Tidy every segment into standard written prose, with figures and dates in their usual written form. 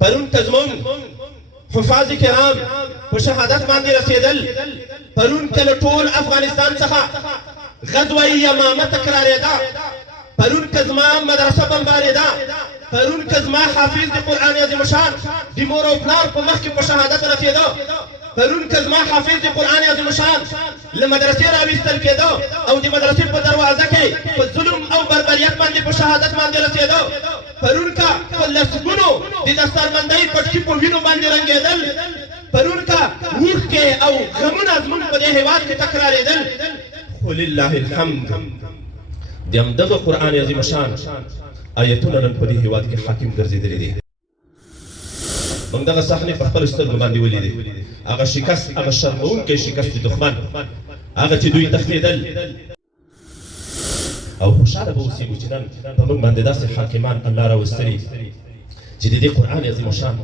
پرون تزمون حفاظ کرام په شهادت باندې رسیدل پرون کله ټول افغانستان څخه غزوه یمامه تکرارېده پرون که زما مدرسه بمبارېده پرون که زما حافظ د قرآن عظیم شان د مور او پلار په مخ کې په شهادت رسېده پرون که زما حافظ د قرآن عظیم شان له مدرسې راویستل کېده او د مدرسې په دروازه کې په ظلم او بربریت باندې په شهادت باندې رسېده پرون که په لسګونو د دستاربندۍ پټکي په وینو باندې رنګېدل پرون که اوښکې او غمونه زموږ په دې هېواد کې تکرارېدل خو لله الحمد د همدغه قرآن عظیم شان آیتونه نن په دې هېواد کې حاکم ګرځېدلي دي موږ دغه صحنې په خپلو سترګو باندې ولیدې هغه شکست هغه شرموونکی شکست د دښمن هغه چې دوی تښتېدل او خوشحاله به اوسېږو چې نن په موږ باندې داسې حاکمان الله راوستلي چې د دې قرآن عظیم شان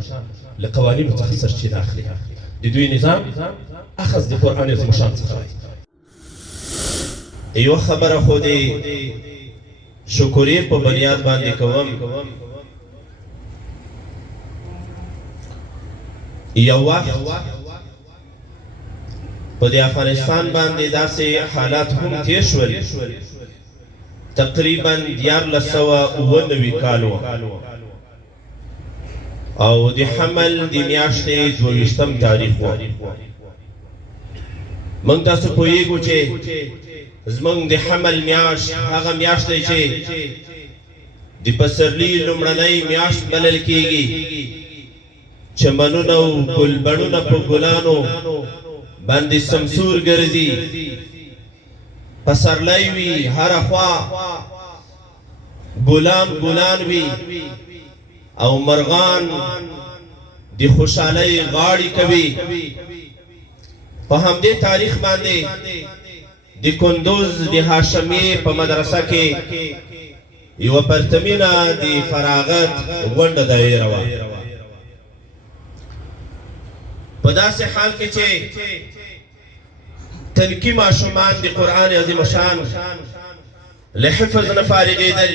له قوانینو څخه سرچینه اخلي د دوی نظام اخذ د قرآن عظیم شان څخه یو خبره خو د شکرې په بنیاد باندې کوم یو وخت په د افغانستان باندې داسې حالات هم تیر شول تقریبا 1999 کال و او د حمل د میاشتې 22 تاریخ و موږ تاسو پوهیږو چې زمونږ د حمل میاشت هغه میاشت دی چې د پسرلي لومړنۍ میاشت بلل کېږي چمنونه او ګلبڼونه په ګلانو باندې سمسور ګرځي پسرلی وي هره خوا ګلان ګلان وي او مرغان د خوشحالۍ غاړې کوي په همدې تاریخ باندې د کندوز د هاشمي په مدرسه کې یوه پرتمینه د فراغت غونډه دایره وه په داسې حال کې چې تنکي ماشومان د قرآن عظیم شان له حفظ نه فارغېدل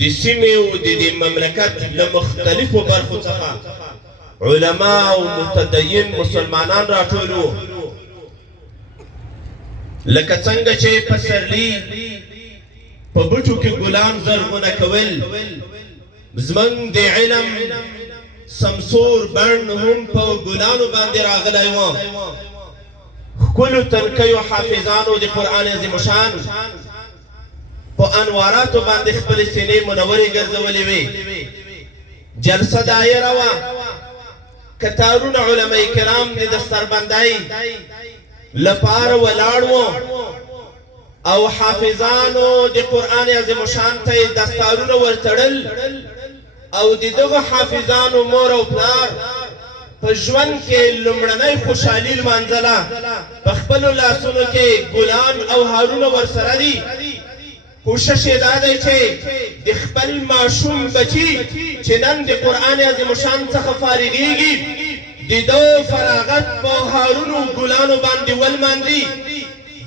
د سیمې او د مملکت له مختلفو برخو څخه علما او متدین مسلمانان راټول وو لکه څنګه چې پسرلي په بوټو کې ګلان زرغونه کول زموږ د علم سمسور بڼ هم په ګلانو باندې راغلی و ښکلو تنکیو حافظانو د قرآن عظیم شان په انواراتو باندې خپلې سینې منورې ګرځولې وې جلسه دایره وه کتارونه علمای کرام د دستربندۍ لپاره ولاړ وو او حافظانو د قرآن عظیم شان ته یې دستارونه ورتړل او د دغه حافظانو مور او پلار په ژوند کې لومړنۍ خوشحالي لمانځله په خپلو لاسونو کې ګلان او هارونه ورسره دي کوشش یې دا دی چې د خپل ماشوم بچي چې نن د قرآن عظیم شان څخه فارغېږي د ده فراغت په هارونو ګلانو باندې ولمانځي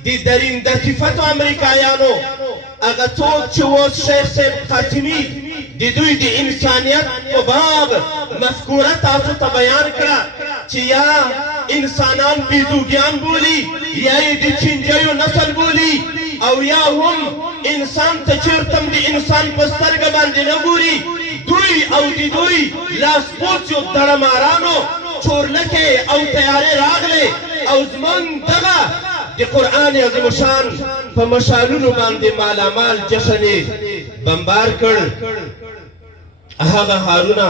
د درنده صفتو امریکایانو هغه څوک چې اوس شیخ صاحب قاسمي د دوی د انسانیت په باب مفکوره تاسو ته بیان کړه چې یا انسانان بیزوګیان بولي یا یې د چینجیو نسل بولي او یا هم انسان ته چېرته د انسان په سترګه باندې نه ګوري دوی او د دوی لاسپوڅیو دړمارانو چورلکې او تیارې راغلې او زموږ دغه د قرآن عظیم شان په مشالونو باندې مالامال جشن یې بمبار کړ هغه هارونه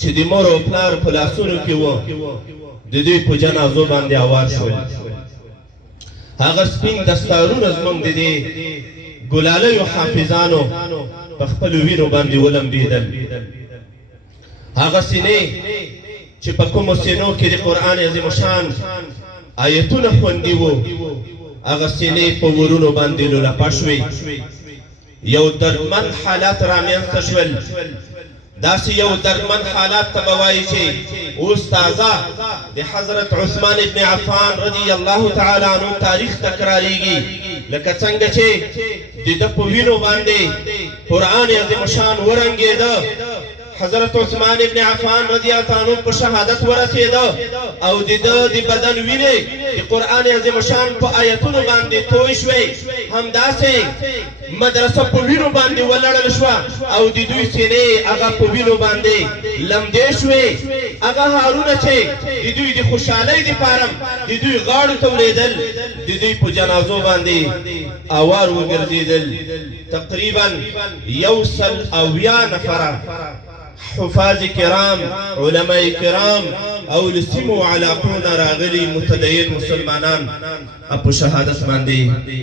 چې د مور او پلار په لاسونو کې وو د دوی په جنازو باندې اوار شول هغه سپین دستارونه زموږ د دې ګلالیو حافظانو په خپلو وینو باندې ولمبېدل هغه سینې چې په کومو سینو کې د قرآن عظیم شان آیتونه خوندي وو هغه سینې په ورونو باندې لولپه شوې یو دردمن حالات رامنځته شول داسې یو دردمن حالات ته به وایي چې اوس تازه د حضرت عثمان ابن عفان رضی الله تعالی عنه تاریخ تکراریږي لکه څنګه چې د ده په وینو باندې قرآن عظیم شان ورنګېده حضرت عثمان ابن عفان رضی الله عنه په شهادت ورسېده او د بدن وینې د قرآن عظیم شان په آیتونو باندې توی شوې همداسې مدرسه په وینو باندې ولړل شوه او د دوی سینې هغه په وینو باندې لمدې شوې هغه هارونه چې د دوی د خوشحالۍ دپاره د دوی غاړو ته ورېدل د دوی په جنازو باندې اوار وګرځېدل تقریبا 100 نفره حفاظ کرام علماء کرام او لسیمو علاقون راغلی متدین مسلمانان په شهادت باندې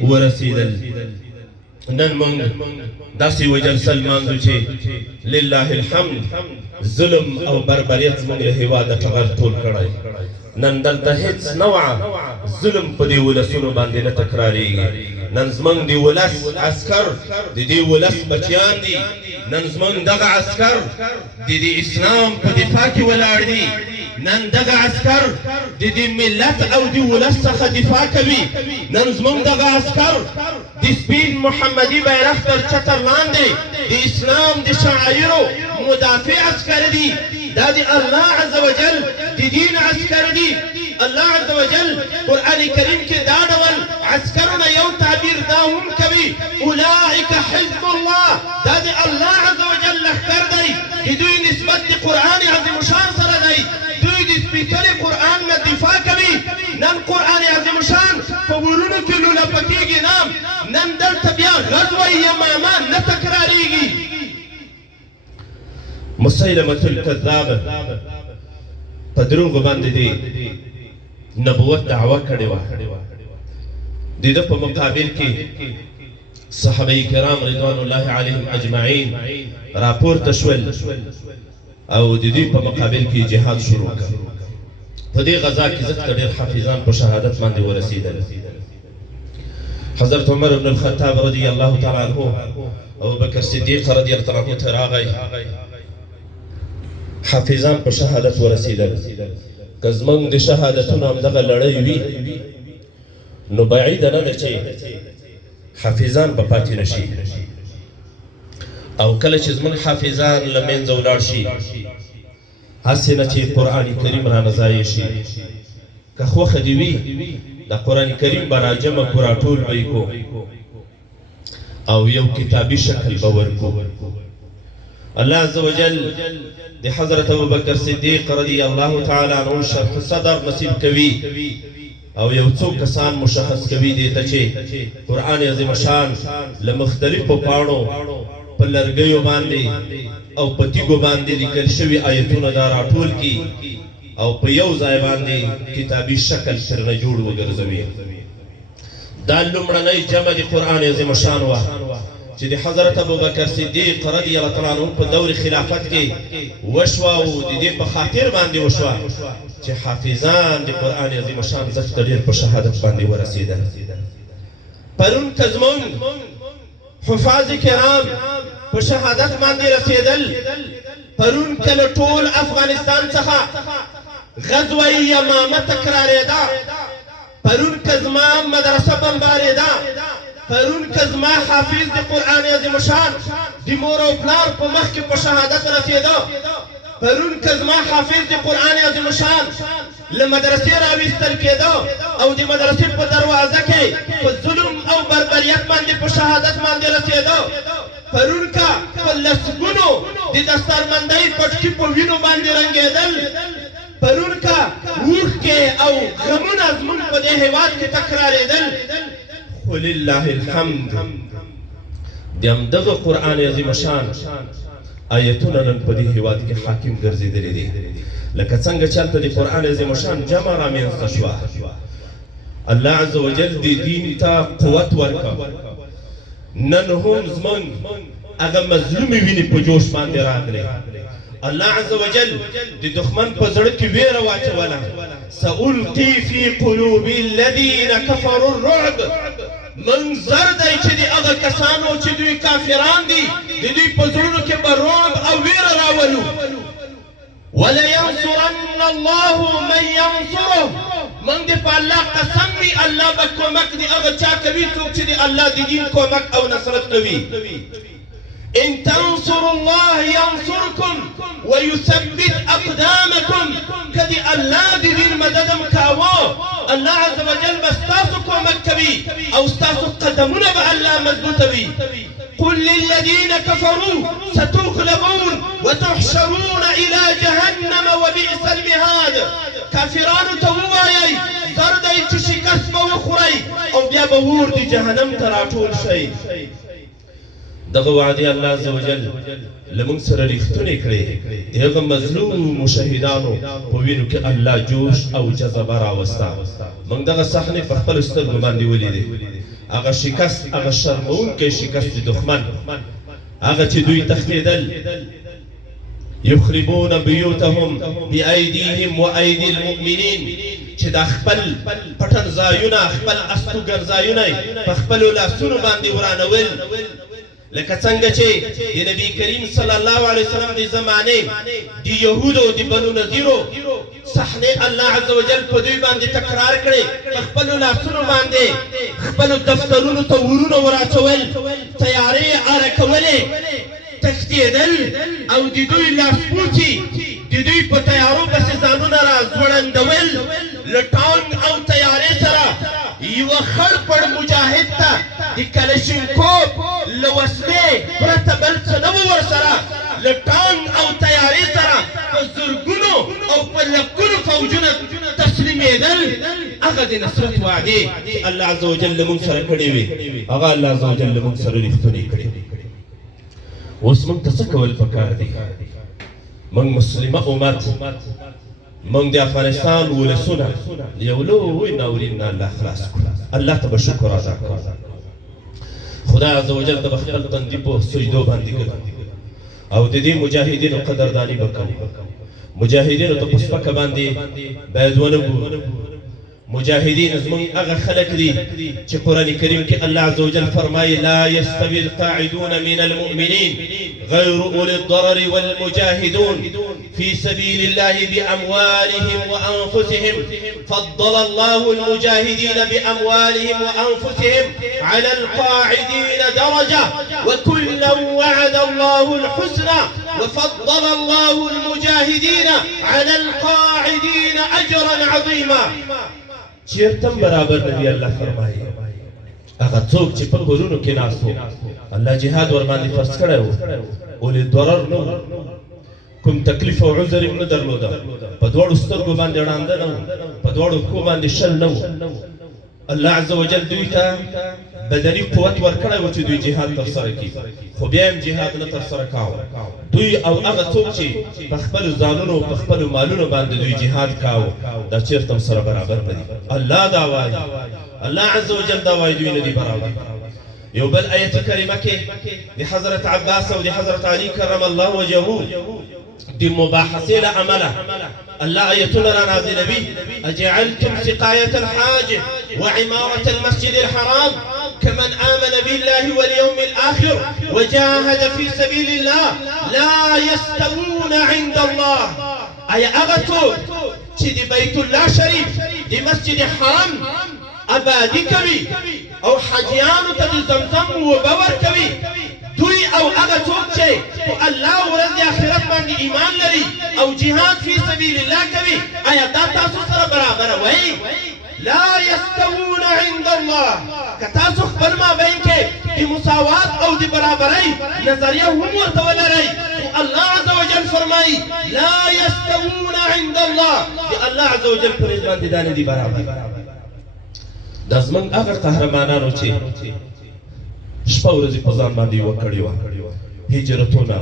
ورسېدل نن مونږ داسې وجلسه لمانځو چې لله الحمد ظلم او بربریت زموږ له هېواده ټغر ټول کړی نن دلته هیڅ نوعه ظلم په دې ولسونو باندې نه تکراریږي نن زموږ د ولس عسکر د دې ولس بچیان دي نن زموږ دغه عسکر د دې اسلام په دفاع کې ولاړ دي نن دغه عسکر د دې ملت او د ولس څخه دفاع کوي نن زموږ دغه عسکر د سپین محمدي بیرغ تر چتر لاندې د اسلام د شعایرو مدافع عسکر دي دا د الله عز وجل د دین عسکر دي الله عز وجل قرآن کریم کې دا ډول عسکرونه یو تعبیر دا هم کوي اولئک حزب الله دا د الله عز وجل لښکر دی د دوی نسبت د قرآن عظیم شان سره دی دوی د سپېڅلي قرآن نه دفاع کوي نن قرآن عظیم شان په ورونو کې لولپه کېږي نن دلته بیا غزوه یمامه نه تکراریږي مسیلمة الکذاب په دروغو باندې دی نبوت دعوه کړې وه د ده په مقابل کې صحابه کرام رضوان الله علیهم اجمعین راپورته شول او د دوی په مقابل کې جهاد شروع کړ په دې غزا کې ځکه ډېر حافظان په شهادت باندې ورسېدل حضرت عمر بن الخطاب رضی الله تعالی عنه او بکر صدیق رضی الله عنه ته راغی حافظان په شهادت ورسېدل که زموږ د شهادتونو همدغه لړۍ وي نو بعیده نه ده چې حافظان به پاتې نه شي او کله چې زموږ حافظان له منځه ولاړ شي هسې نه چې قرآن کریم رانه ضایع شي که خوښه دې وي د قرآن کریم به راجمع کړو راټول به یې کړو او یو کتابي شکل به ورکړو الله عز وجل د حضرت ابوبکر صدیق رضی الله تعالی عنہ شرح صدر نصیب کوي او یو څو کسان مشخص کوي دې ته چې قرآن عظیم شان له مختلفو پاڼو په لرګیو باندې او په تیږو باندې لیکل شوي آیتونه دا راټول کړي او په یو ځای باندې کتابي شکل ترنه جوړ وګرځوي دا لومړنۍ جمع د قرآن عظیم شان وه چې د حضرت ابوبکر صدیق رضی الله تعالی عنہ په دور خلافت کې وشوه او د دې په خاطر باندې وشوه چې حافظان د قرآن عظیم شان ځکه ډېر په شهادت باندې ورسېدل پرون که زموږ حفاظ کرام په شهادت باندې رسېدل پرون کله ټول افغانستان څخه غزوه یمامه تکرارېده پرون که زما مدرسه بمبارېده پرون که زما حافظ د قرآن عظیم شان د مور او پلار په مخ کې په شهادت رسېده پرون که زما حافظ د قرآن عظیم شان له مدرسې راویستل کېده او د مدرسې په دروازه کې په ظلم او بربریت باندې په شهادت باندې رسېده پرون که په لسګونو د دستارمندۍ پټکي په وینو باندې رنګېدل پرون که اوښکې او غمونه زموږ په دې هېواد کې تکرارېدل ولله الحمد د همدغه قرآن عظیم شان آیتونه نن په دې هېواد کې حاکم ګرځېدلي دي لکه څنګه چې هلته د قرآن عظیم شان جمع رامنځته شوه الله عز وجل دې دین ته قوت ورکړه نن هم زموږ هغه مظلومې وینې په جوش باندې راغلې الله عز وجل د دښمن په زړه کې ویره واچوله سألقي في قلوب الذين كفروا الرعب منظر دی چې د هغه کسانو چې دوی کافران دي د دوی په زړونو کې به رعب او ویره راولو ولینصرن الله من ینصره من دې په الله قسم وي الله به کومک د هغه چا کوي څوک چې د الله د دین کومک او نصرت کوي إن تنصروا الله ينصركم ويثبت أقدامكم كدي الله دي المددم كاوو الله عز وجل بستاسكو مكبي أو ستاسو قدمنا بألا مزبوطبي قل للذين كفروا ستغلبون وتحشرون إلى جهنم وبئس المهاد كافران توايي زردي تشكس بوخري أو بيا بور دي جهنم تراتون شيء دغه وعده الله عز وجل لمن سره رښتونی کړي دغه مظلوم مشاهدانو په وینو کې الله جوش او جذبه راوستا موږ دغه صحنه په خپل سترګو باندې ولیدې هغه شکست هغه شرمونکی شکست دښمن هغه چې دوی تښتېدل يخربون بيوتهم بأيديهم وأيدي المؤمنين چې د خپل پټن ځایونه خپل استوګر ځایونه په خپلو لاسونو باندې ورانول لکه څنګه چې د نبی کریم صلی الله علیه وسلم د زمانه د يهودو د بنو نذیرو صحنه الله عز وجل په دوی باندې تکرار کړي په خپل لاسونو باندې خپل دفترونو ته ورونه وراچول تیارې ارکولې تښتېدل او د دوی لاسپوڅي د دوی په تیارو پسې ځانونه راځوړندول له ټانګ او تیارې سره یو خړ پړ مجاهد ته د کلشینکوف له وسلې پرته بل څه نه و ورسره له ټانګ او تیارې سره په زرګونو او په لکونو فوجونه تسلیمېدل هغه د نصرت وعدې چې الله عز وجل لمونږ سره کړې وې هغه الله عز وجل لمونږ سره رښتونې کړې اوس موږ ته څه کول پکار دي موږ مسلمه امت موږ د افغانستان ولسونه یو لوی ناورین نه الله خلاص کړو الله ته به شکر ادا کړو خدای عز وجل د خپل تندي په سجدو باندې کړ او د دې مجاهدینو قدردانی وکړو مجاهدینو ته په سپکه باندې باید ونه مجاهدین زمون هغه خلق دي چې قران کریم کې الله عز وجل فرمایي لا يستوي القاعدون من المؤمنين غير اولي الضرر والمجاهدون في سبيل الله باموالهم وانفسهم فضل الله المجاهدين باموالهم وانفسهم على القاعدين درجه وكلا وعد الله الحسنى وفضل الله المجاهدين على القاعدين اجرا عظيما چیرتم برابر نبی الله فرمایي هغه څوک چې په کورونو کې ناستو الله جهاد ور باندې فرض کړو اولې ضرر نو کوم تکلیف او عذر نه درلوده په دوړو سترګو باندې وړاندې نه په دوړو کو باندې شل نه الله عز وجل دوی ته بدني قوت ورکړی و چې دوی جهاد ترسره کړي خو بیا هم جهاد نه ترسره کاوه دوی او هغه څوک چې په خپلو ځانونو په خپلو مالونو باندې دوی جهاد کاوه دا چېرته هم سره برابر نه دي الله دا وایي الله عز وجل دا وایي دوی نه دي برابر یو بل آیت کریمه کې د حضرت عباس او د حضرت علي کرم الله وجهه د مباحثې له امله الله آياتنا را نازلوي أجعلتم سقاية الحاج وعمارة المسجد الحرام كمن آمن بالله واليوم الآخر وجاهد في سبيل الله لا يستوون عند الله أي أغتو تدي بيت الله شريف دي مسجد حرام أبادي كبي أو حجيان تدي زمزم وبور كبي دوی او هغه څوک چې الله ورځ د آخرت باندې ایمان لري او جهاد فی سبیل الله کوي آیا دا تاسو سره برابر وای لا یستوون عند الله که تاسو خپل مابین کې د مساوات او د برابرۍ نظریه هم ورته ولرئ الله عز وجل فرمایي لا یستوون عند الله د الله عز وجل پر باندې دا نه دي برابر دا زموږ هغه قهرمانانو چې شپه ورځې په ځان باندې وکړې وه هجرتونه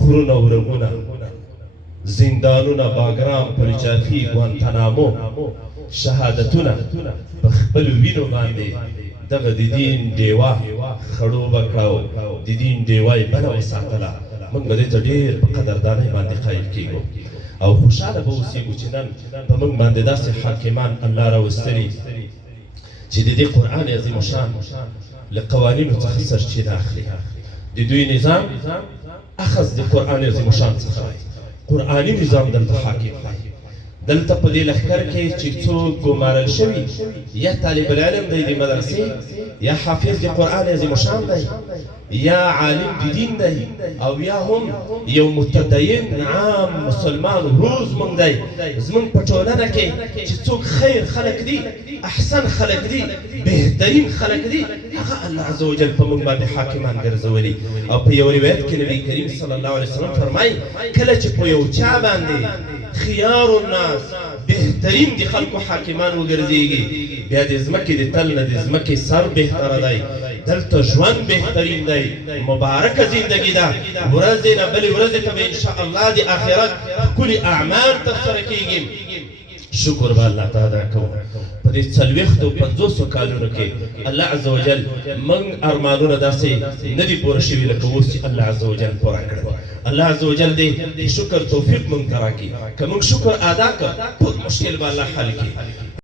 غرونه ورغونه زندانونه باګرام پلچاپي ګوانتانامو شهادتونه په خپلو وینو باندې دغه د دین ډیوه خړوبه کړه د دین ډیوه یې بله وساتله موږ به دې ته ډېر په قدردانۍ باندې قایل کېږو او خوشحاله به اوسېږو چې نن په موږ باندې داسې حاکمان الله راوستلي چې د دې قرآن عظیم شان لقوانینو څخه سرچینه اخلي د دوی نظام اخذ د قرآن عظیم شان څخه قرآني نظام دلته حاکم دی دلته په دې لښکر کې چې څوک ګمارل شوي یا طالب العلم دی د مدرسې یا حافظ د قرآن عظیم شان دی یا عالم د دین دی او یا هم یو متدین عام مسلمان روز مونږ دی زمونږ په ټولنه کې چې څوک خیر خلق دي احسن خلق دي بهترین خلق دي هغه الله عز وجل په موږ باندې حاکمان ګرځولي او په یو روایت کې نبی کریم صلی الله علیه وسلم فرمایي کله چې په یو چا باندې خيار الناس بهترین دي خلکو حاکمان وګرځيږي بیا د ځمکې د تل نه د ځمکې سر بهتره دی دلته ژوند بهترین دی مبارکه زندگی ده ورځ نه بلې ورځ ته به ان شاء الله د آخرت ښکلي اعمال ترسره کیږي شکر به الله تعالی کوو په دې 450 کالونو کې الله عز وجل من ارمانونه داسې نه دي پوره شوي لکه اوس چې الله عز وجل پوره کړل الله عز وجل دې شکر توفیق مونږ ته راکړي که مونږ شکر ادا کړو ټول مشکل به الله حل کړي